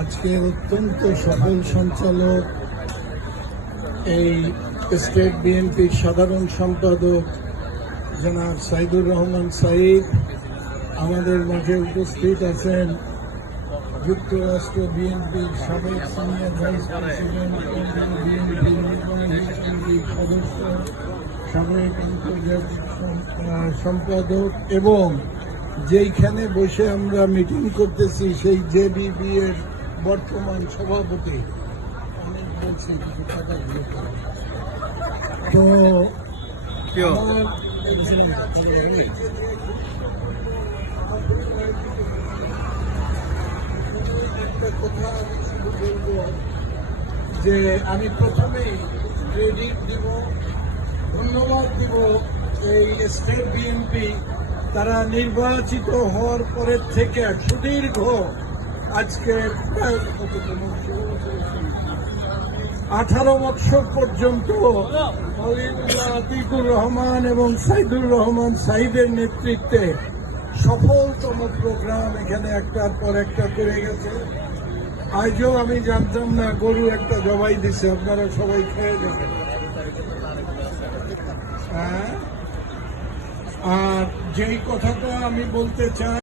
আজকে অত্যন্ত সফল সঞ্চালক, এই স্টেট বিএনপির সাধারণ সম্পাদক জনাব সাইদুর রহমান সাইদ। আমাদের মাঝে উপস্থিত আছেন যুক্তরাষ্ট্র বিএনপির সাবেক সিনিয়র ভাইস প্রেসিডেন্ট সদস্য, সাবেক আন্তর্জাতিক সম্পাদক এবং যেইখানে বসে আমরা মিটিং করতেছি, সেই জেবিবি এর বর্তমান সভাপতি অনেক বলছি কিছু দিয়ে তো একটা কথা আমি শুধু বলব যে আমি প্রথমেই ক্রেডিট দিব ধন্যবাদ দিব এই স্টেট বিএনপি তারা নির্বাচিত হওয়ার পরের থেকে সুদীর্ঘ আজকে আঠারো বৎসর পর্যন্ত আতিকুর রহমান এবং সাইদুর রহমান সাইদের নেতৃত্বে সফলতম প্রোগ্রাম এখানে একটার পর একটা করে গেছে। আজও আমি জানতাম না, গরু একটা জবাই দিছে, আপনারা সবাই খেয়ে যাবেন। হ্যাঁ? আর যেই কথাটা আমি বলতে চাই